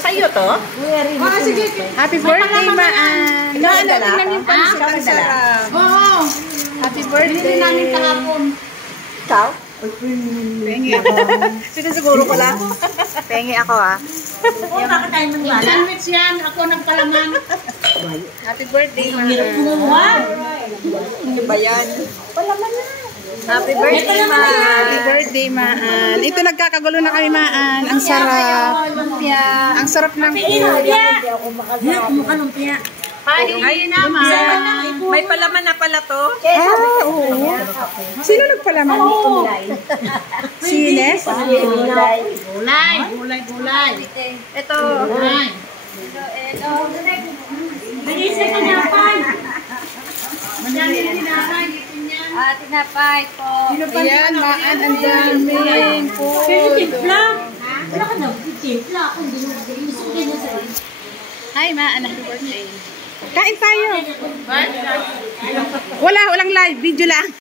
Sa'yo to? Sige. Happy birthday, Maan. Ikaw ang dala? Ikaw ang dala. Oo. Happy birthday. Hindi namin kahapon. Ikaw? Pengi. Sinasiguro ko lang. Pengi ako ah. Oo, bakit tayo nang wala? Sandwich yan. Ako nagpalaman. Happy birthday, Maan. Ano ba yan? Happy birthday, Maan. Happy birthday, Maan. Ito nagkakagulo na kami, Maan. Ang sarap. Ang sarap ng Lumpia. Ay, naman. May palaman na pala to. Oo. Sino nagpalaman? Si Ines? Gulay. Ito. Gulay. Bilis na tinapay. Madami na tinapay. Tinapay po. Ayan, Maan. Ang daming food. Timpla. Wala ka na. Timpla. Kung hindi na sa Hi, Maan. Happy birthday. Kain tayo. Walang live. Video lang.